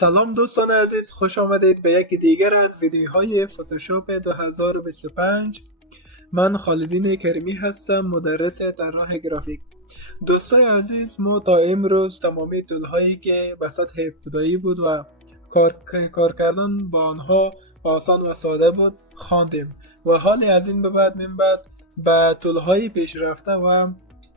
سلام دوستان عزیز، خوش آمدید به یکی دیگر از ویدیوهای فتوشاپ 2025. من خالدین کریمی هستم، مدرس طراح گرافیک. دوستان عزیز، ما تا امروز تمامی طولهایی که به سطح ابتدایی بود و کار کردن با آنها آسان و ساده بود خواندیم و حالی از این به بعد به طولهای پیشرفته و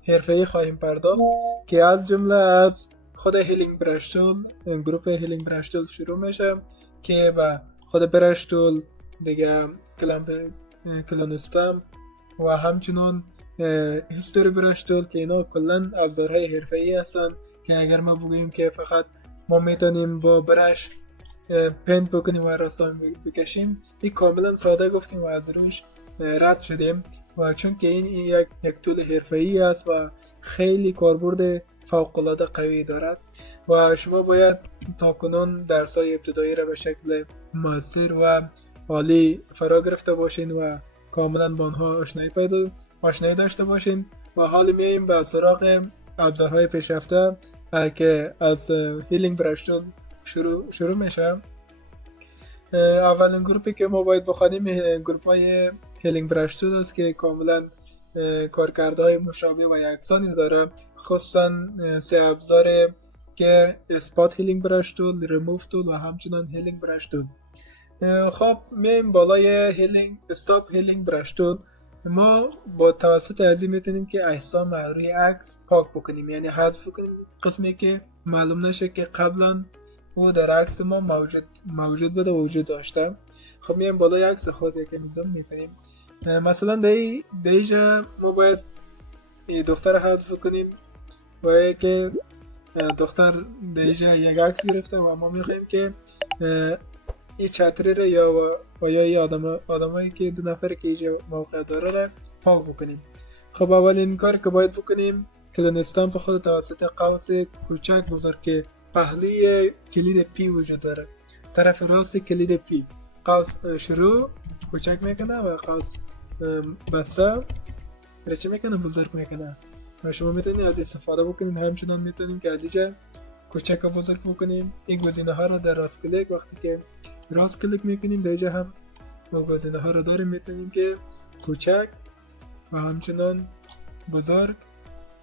حرفه‌ای خواهیم پرداخت که از جمله از خود هیلینگ برش تول، گروپ هیلینگ برش تول شروع میشه که با خود برش تول دیگه کلون استمپ و همچنان هیستوری برش تول که اینا کلا ابزارهای حرفه‌ای هستن که اگر ما بگوییم که فقط ما میتونیم با برش پینت بکنیم و رسام بکشیم، این کاملا ساده گفتیم و از روش رد شدیم و چون که این یک طول حرفه‌ای است و خیلی کاربرد فوق‌العاده قوی دارد و شما باید تاکنون درس‌های ابتدایی را به شکل موثر و عالی فرا گرفته باشین و کاملا با آنها آشنایی داشته باشین. و حال میایم به سراغ ابزارهای پیشرفته که از هیلینگ برش تول شروع میشه. اولین گروپی که ما باید بخوانیم گروپ های هیلینگ برش تول است که کاملا کارکردهای مشابه و یکسانی داره، خصوصا سه ابزار که اسپات هیلینگ برش تول، ریموف تول و همچنان هیلینگ برش تول. خب میایم بالای استاپ هیلینگ برش تول. ما با توسط ازی میتونیم که اجسام روی عکس پاک بکنیم، یعنی حذف کنیم قسمی که معلوم نشه که قبلا او در عکس ما موجود بوده و وجود داشته. خب میایم بالای عکس خود یکم زوم میکنیم. مثلا در اینجا ما باید دختر حذف کنیم و که دختر در اینجا یک عکس گرفته و ما میخوایم که این چتری را یا این آدمایی که دو نفر که اینجا موقع داره را پاک بکنیم. خب اولین کار که باید بکنیم کلون استمپ خود توسط قوس کوچک بذار که پهلوی کلید پی وجود داره، طرف راست کلید پی قوس شروع کوچک میکنه و قوس بسته رچه میکنه بزرگ میکنه و شما میتونید از استفاده بکنید. همچنان میتونیم که از اینجا کوچک و بزرگ بکنیم. این گزینه ها رو در راست کلیک وقتی که راست کلیک میکنیم در اینجا هم ما گزینه ها رو داریم، میتونیم که کوچک و همچنان بزرگ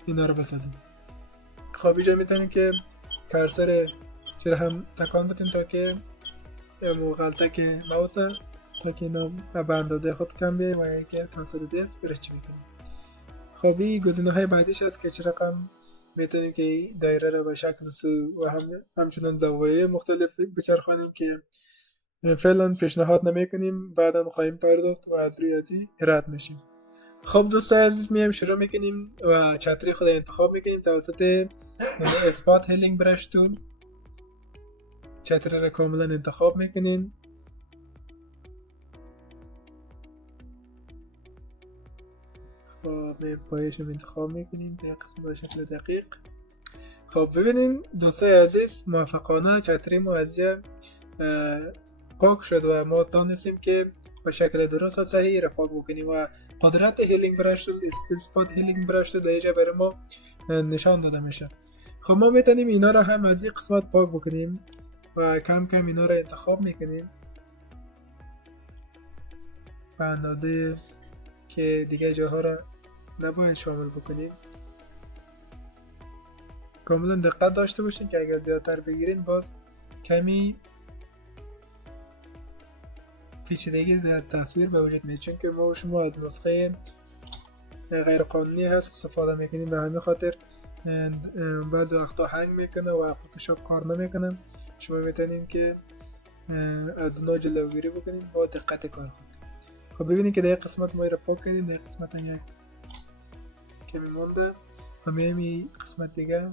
اینا رو بسازیم. خب اینجا میتونیم که کرسر چرا هم تکان بدیم تا که غلطک ماوس تا که اینا به اندازه خود کم بیاییم و یکی توسط دست برچی میکنیم. خب این گزینه های بعدیش هست که چه رقم میتونیم که دایره رو به شکل سو و همچنان زوایای مختلف بچرخانیم که فعلا پیشنهاد نمیکنیم، بعدا خواهیم پرداخت و از روی ازی رد میشیم. خب دوستان عزیز میایم شروع میکنیم و چتری خود انتخاب میکنیم توسط اسپات هیلینگ برش تول. چتری را کاملا انتخاب میکنیم. خب پایش انتخاب میکنیم در قسم به شکل دقیق. خب ببینین دوستان عزیز، موفقانه چتری ما از پاک شد و ما تانستیم که به شکل درست و صحیح را پاک بکنیم و قدرت هیلینگ برش تول، اسپات هیلینگ برش تول اینجا برای ما نشان داده میشه. خب ما میتونیم اینا را هم از این قسمت پاک بکنیم و کم کم اینا را انتخاب میکنیم به اندازه که دیگه جاها را نباید شامل بکنیم. کاملا دقت داشته باشین که اگر زیادتر بگیرین باز کمی پیچیدگی در تصویر به وجود میاد، چون که ما شما از نسخه غیر قانونی هست استفاده میکنیم. به همین خاطر بعضی وقتا هنگ میکنه و فتوشاپ کار نمیکنه. شما میتونین که از اونا جلوگیری بکنیم با دقت کار خود. خب ببینید که در قسمت ما را پاک کردیم، در قسمت یک کمی مونده و میایم قسمت دیگه.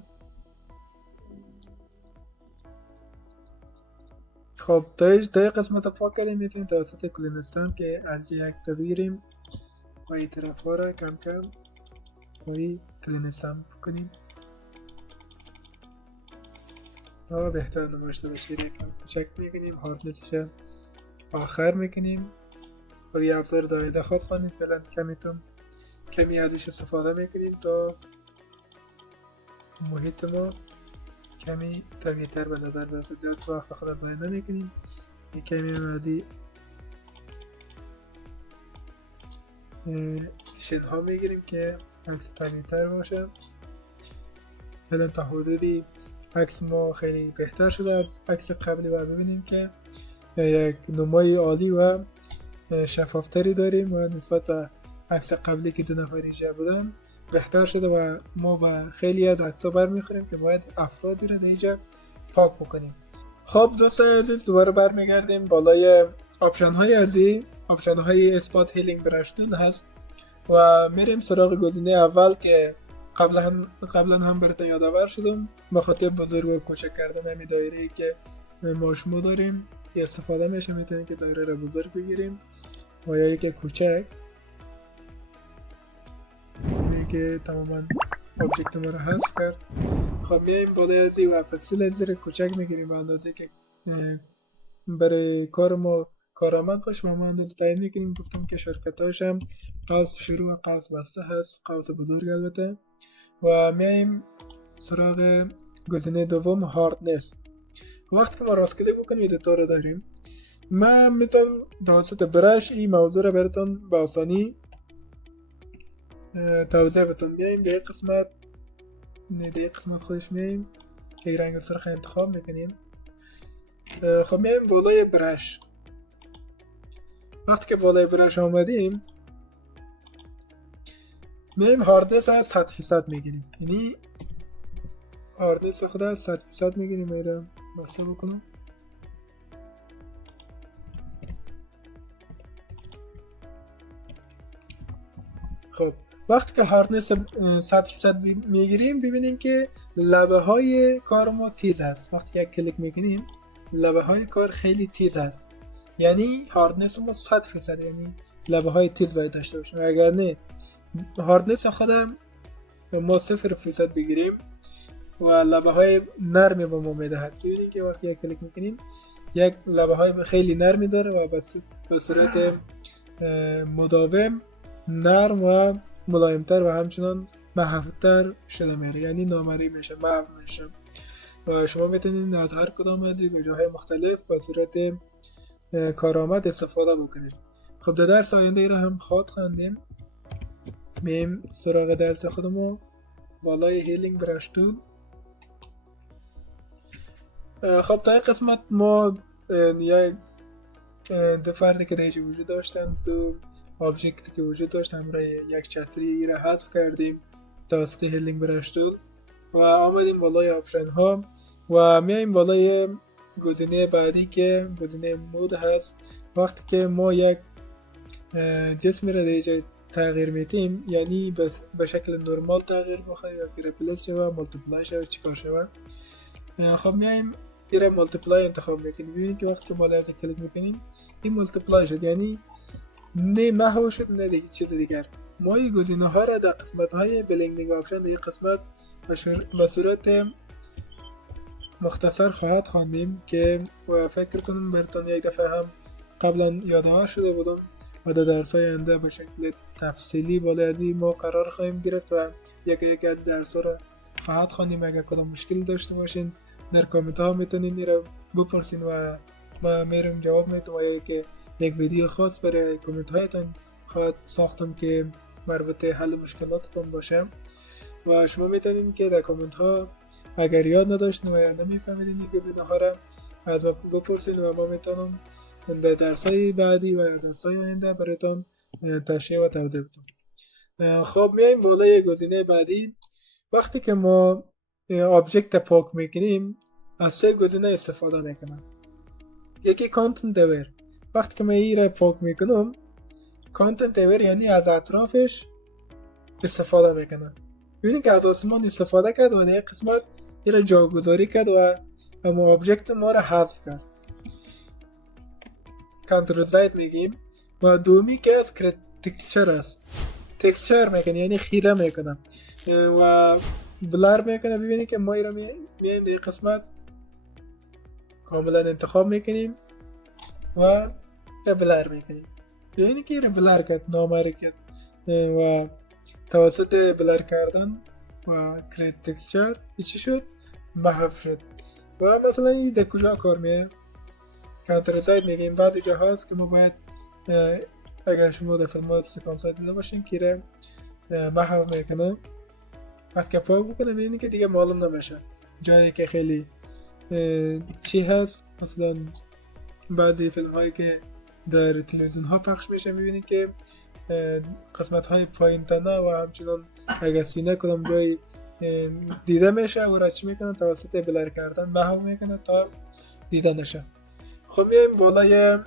خب تا قسمت پاک کردیم میتونیم توسط کلون استمپ که از یک بگیریم و این طرف ها را کم کم با این کلون استمپ کنیم تا بهتر نمایشته بشه. یکم کوچک میکنیم، هاردنسش آخر میکنیم و یه ابزار دایره خود خوانید. فعلا کمی ازش استفاده میکنیم تا محیط ما کمی طبیعی تر به نظر برسه، زیاد وقت خود باید نمیکنیم. یک کمی بعدی شنها میگیریم که عکس طبیعی تر باشه. الان تا حدودی عکس ما خیلی بهتر شده از عکس قبلی و ببینیم که یک نمای عالی و شفافتری داریم و نسبت به عکس قبلی که 2 نفر اینجا بودن بهتر شده و ما با خیلی از عکس‌ها برمیخوریم که باید افرادی رو اینجا پاک بکنیم. خب دوستان عزیز، دوباره برمیگردیم بالای آپشن های ازی، آپشن های اسپات هیلینگ برش تول هست و میریم سراغ گزینه اول که قبلا هم براتون یادآور شدم، به خاطر بزرگ و کوچک کردن همین دایره‌ای که ما شما داریم استفاده میشه. میتونیم که دایره رو بزرگ بگیریم و یا یک کوچک که تماما آبجکت ما رو حذف کرد. خب میایم بالای ازی و پکسل ازی رو کوچک میگیریم به اندازه که برای کار ما کارآمد باشه و ما اندازه تعیین میکنیم. گفتم که شرکتاش هم قوس شروع و قوس بسته هست، قوس بزرگ البته. و میایم سراغ گزینه دوم هاردنس. وقتی که ما راست کلیک بکنیم دو تا رو داریم. من میتونم توسط برش این موضوع رو براتون به آسانی توضیح بدم. میایم به یک قسمت خودش میایم که رنگ سرخ انتخاب میکنیم. خب میایم بالای برش. وقتی که بالای برش آمدیم میایم هاردنس از 100% میگیریم، یعنی هاردنس خود از 100% میگیریم. میرم بسته بکنم. خب وقتی که هاردنس 100% میگیریم ببینیم که لبه های کار ما تیز هست. وقتی یک کلیک میکنیم لبه های کار خیلی تیز هست، یعنی هاردنس ما 100%، یعنی لبه های تیز باید داشته باشیم. اگر نه هاردنس خودم ما 0% بگیریم و لبه های نرمی به ما میدهد. ببینیم که وقتی یک کلیک میکنیم یک لبه های خیلی نرمی داره و به صورت مداوم نرم و ملایمتر و همچنان محفتر شده میره، یعنی نامری میشه، محو میشه و شما میتونید از هر کدام از این جاهای مختلف به صورت کارآمد استفاده بکنید. خب در درس آینده ای رو هم خواهد خواندیم. میم سراغ درس خودمون بالای هیلینگ برش تول. خب تا این قسمت ما یک دو فردی که رایج وجود داشتن، دو آبجکتی که وجود داشت همراه یک چتری را حذف کردیم توسط هیلینگ برش تول و آمدیم بالای آپشن ها و میایم بالای گزینه بعدی که گزینه مود هست. وقتی که ما یک جسمی را دیگه تغییر میتیم، یعنی به شکل نرمال تغییر بخواه یا که ریپلیس شوه، مولتیپلای شوه، چیکار شوه. خب میایم ایره مولتیپلای انتخاب میکنیم. ببینید که وقتی ما در کلیک میکنیم این مولتیپلای شد، یعنی نه محو شد نه دیگه چیز دیگر. ما این گزینه ها را در قسمت های بلندینگ آپشن در یک قسمت به صورت مختصر خواهد خواندیم که و فکر کنم براتون یک دفعه هم قبلا یادآور شده بودم و در درس‌های آینده به شکل تفصیلی بالای ما قرار خواهیم گرفت و یک از درس‌ها را خواهد خواندیم. اگر کدام مشکل داشته باشین در کامنت ها میتونین این را بپرسین و ما میرم جواب میدم و یک ویدیو خاص برای کامنت هایتان خواهد ساختم که مربوط حل مشکلاتتون باشه و شما میتونین که در کامنت ها اگر یاد نداشتین و یا نمیفهمیدین این گزینه ها را از ما بپرسین و ما میتونم در درسای بعدی و درسای آینده براتون تشریح و توضیح بدم. خب میایم بالای گزینه بعدی. وقتی که ما آبجکت پاک میکنیم از سه گزینه استفاده میکنم. یکی کانتنت اویر. وقتی که من این را پاک میکنم کانتنت اویر یعنی از اطرافش استفاده میکنم. ببینید که از آسمان استفاده کرد و در یک قسمت این را جاگذاری کرد و اما آبجکت ما را حذف کرد. کنترل زید میگیم. و دومی که از تکسچر است. تکسچر میکنه یعنی خیره میکنم و بلر میکنه. ببینید که ما این را میایم در قسمت کاملا انتخاب میکنیم و بلر میکنیم. ببینید که این بلر کرد، نامری کرد و توسط بلر کردن و کریت تکسچر چی شد؟ محو شد. و مثلا این در کجا کار میه؟ کانتر زاید میگیم بعضی جاها هست که ما باید اگر شما در فیلمات سکانس های دیده باشین که را محو میکنه، وقتی که پاک بکنه میبینی که دیگه معلوم نمیشه جایی که خیلی چی هست. مثلا بعضی فیلم هایی که در تلویزیون ها پخش میشه میبینی که قسمت های پایین تنه و همچنان اگر سینه کدام جایی دیده میشه و را چی میکنه توسط بلر کردن محو میکنه تا دیده نشه. خب میایم بالای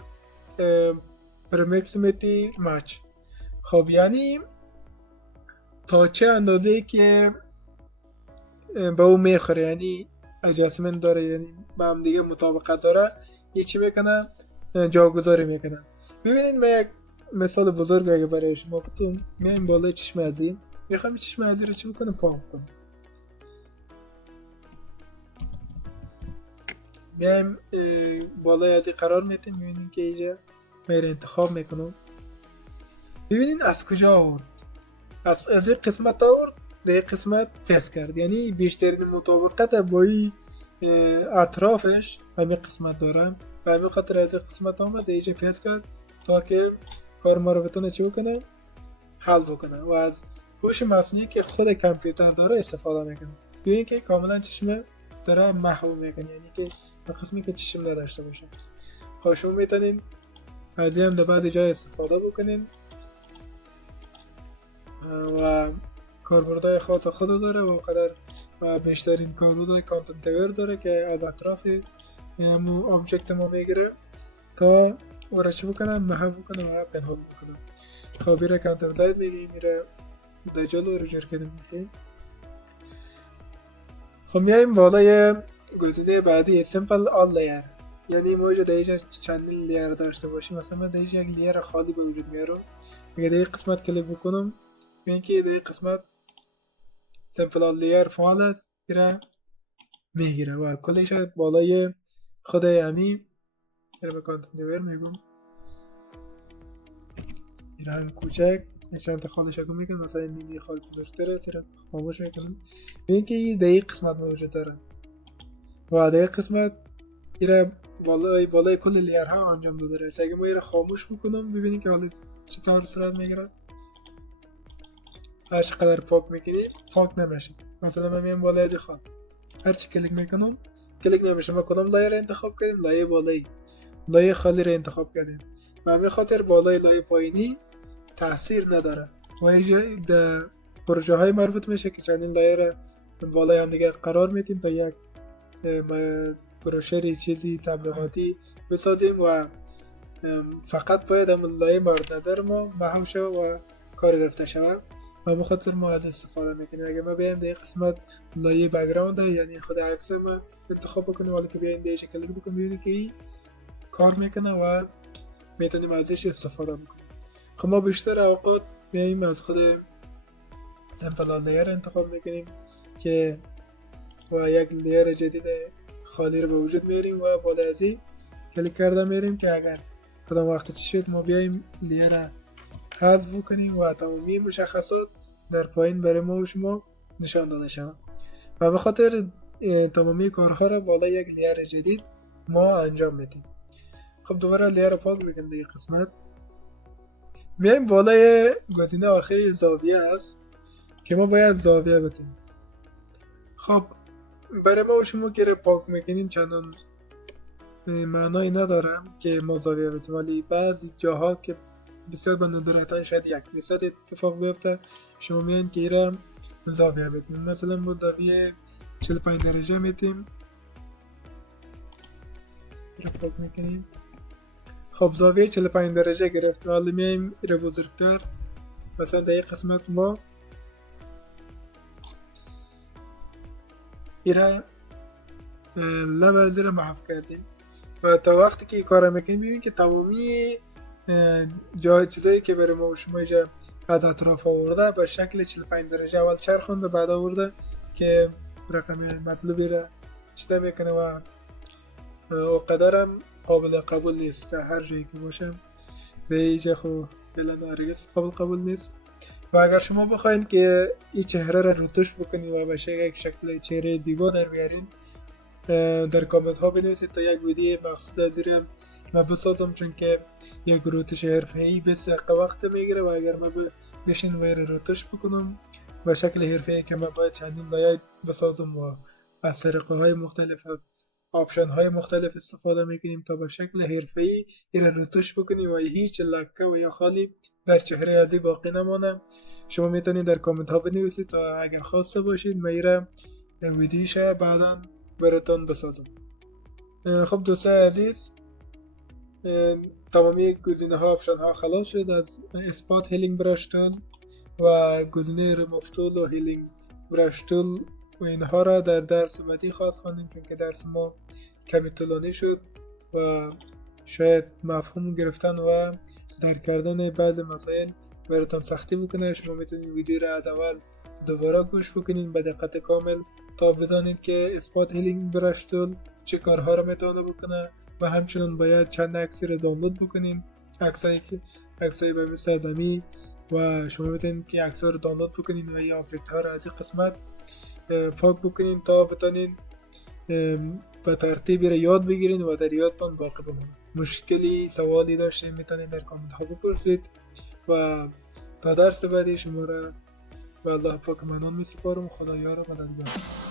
پرمیکسیمیتی مچ. خب یعنی تا چه اندازه که به او میخوره، یعنی اجاسمنت داره، یعنی با هم دیگه مطابقت داره، یه چی میکنه جاگذاری میکنه. ببینید من یک مثال بزرگ اگه برای شما بتونم، میایم بالای چشم ازی، میخوام چشم ازی رو چی بکنم؟ پاک کنم. میایم بالای ازی قرار میتیم، میبینیم که اینجا میره انتخاب میکنم. ببینید از کجا آورد، از این قسمت آورد در این قسمت فیس کرد، یعنی بیشترین مطابقت با این اطرافش همین قسمت دارم و همین خاطر از این قسمت آمد اینجا فیس کرد تا که کار ما رو بتونه چی بکنه؟ حل بکنه و از هوش مصنوعی که خود کامپیوتر داره استفاده میکنه. ببین که کاملا چشم داره محو میکنه، یعنی که قسمی که چشم نداشته باشه. خب شما میتونین از این هم در بعد جای استفاده بکنین و کاربردهای خاص خود داره و قدر و بیشترین کاربردهای کانتنت اویر داره که از اطراف همون آبجکت ما بگیره تا او را چی بکنه؟ محو بکنه و پنهان بکنه. خب میره کانتر زاید میگیم، میره در جلو رو جور کردیم میگیم. خب میاییم بالای گزینه بعدی سیمپل آل لیر، یعنی ما اینجا در اینجا چندین لیر داشته باشیم. مثلا من در اینجا یک لیر خالی به وجود میارم، اگر در این قسمت کلیک بکنم ببین که در این قسمت سیمپل آل لیر فعال است، میگیره و کلش بالای خود امی میره به کانتنت اویر میگم میره همین کوچک چند تا خالش اگه میکنم، مثلا این خال بزرگتره تره خاموش میکنم. ببین که این در این قسمت موجود داره و در این قسمت میره بالای کل لیرها انجام داره. اگه ما ایره خاموش بکنم ببینید که حالا چطور صورت میگیره. هر چقدر پاک میکنی پاک نمیشه. مثلا من میام بالای دی خال هر چی کلیک میکنم کلیک نمیشه. ما کدام لایه رو انتخاب کردیم؟ لایه بالایی، لایه خالی رو انتخاب کردیم و همین خاطر بالای لایه پایینی تاثیر نداره و اینجا در پروژه های مربوط میشه که چندین لایه رو بالای هم دیگه قرار میدیم تا یک بروشری چیزی تبلیغاتی بسازیم و فقط باید هم لایه مورد نظر ما محو شود و کار گرفته شود و به خاطر ما از استفاده میکنیم. اگه ما بیایم در قسمت لایه بک‌گراند یعنی خود عکس ما انتخاب بکنیم، ولی که بیایم در شکل بکنیم ببینید که این کار میکنه و میتونیم ازش استفاده بکنیم. خب ما بیشتر اوقات میایم از خود سیمپل لیر انتخاب میکنیم که و یک لیر جدید خالی رو به وجود میاریم و بالا از این کلیک کرده میریم که اگر کدام وقت چی شد ما بیایم لیر حذف بکنیم و تمامی مشخصات در پایین برای ما و شما نشان داده شود و به خاطر تمامی کارها را بالا یک لیر جدید ما انجام میدیم. خب دوباره لیر پاک میکنیم دیگه قسمت. میایم بالای گزینه آخری زاویه هست که ما باید زاویه بدیم. خب برای ما و شما که پاک میکنیم چندان معنایی نداره که ما زاویه بدیم، ولی بعضی جاها که بسیار به ندرتاً شاید یک درصد اتفاق بیفته شما میاین که ایرا زاویه بدیم. مثلا ما زاویه 45 درجه میدیم رو پاک میکنیم. خب زاویه 45 درجه گرفت و حالا میایم رو بزرگتر، مثلا در این قسمت ما ایره لب زیر محو کردیم و تا وقتی که کار میکنیم ببینیم که تمامی جای چیزایی که برای ما و شما اینجا از اطراف آورده به شکل 45 درجه اول چرخونده بعد آورده که رقم مطلوبی را چیده میکنه و قدرم قابل قبول نیست در هر جایی که باشه به اینجا خب بلند هرگز قابل نیست. و اگر شما بخواید که این چهره را روتوش بکنید و به یک شکل چهره زیبا در بیارین در کامنت ها بنویسید تا یک ویدیو مخصوص از این من بسازم، چون که یک روتش حرفه‌ای 20 دقیقه وقت میگیره و اگر من بشین و روتش بکنم به شکل حرفه‌ای که من باید چندین لایه بسازم و از طریقه های مختلف آپشن های مختلف استفاده میکنیم تا به شکل حرفه‌ای این روتش بکنیم و هیچ لکه و یا خالی در چهره ازی باقی نمانه. شما میتونید در کامنت ها بنویسید تا اگر خواسته باشید من ایره ویدیوش بعدا براتون بسازم. خب دوستان عزیز، تمامی گزینه ها آپشن ها خلاص شد از اسپات هیلینگ برش تول و گزینه ریموف تول و هیلینگ برش تول و اینها را در درس بعدی خواهد خواندیم، چون که درس ما کمی طولانی شد و شاید مفهوم گرفتن و درک کردن بعض مسائل براتون سختی بکنه. شما میتونید ویدیو را از اول دوباره گوش بکنید به دقت کامل تا بدانید که اسپات هیلینگ برش تول چه کارها را میتونه بکنه و همچنین باید چند عکسی را دانلود بکنین، عکسایی به مثل زمین و شما میتونید که عکس‌ها رو دانلود بکنین و یا آبجکت ها را از این قسمت پاک بکنین تا بتونین به ترتیب را یاد بگیرین و در یادتان باقی بمونه. مشکلی سوالی داشتین میتونید در کامنت ها بپرسید و تا درس بعدی شما را به الله پاک منان می سپارم. خدا یار و مددگار.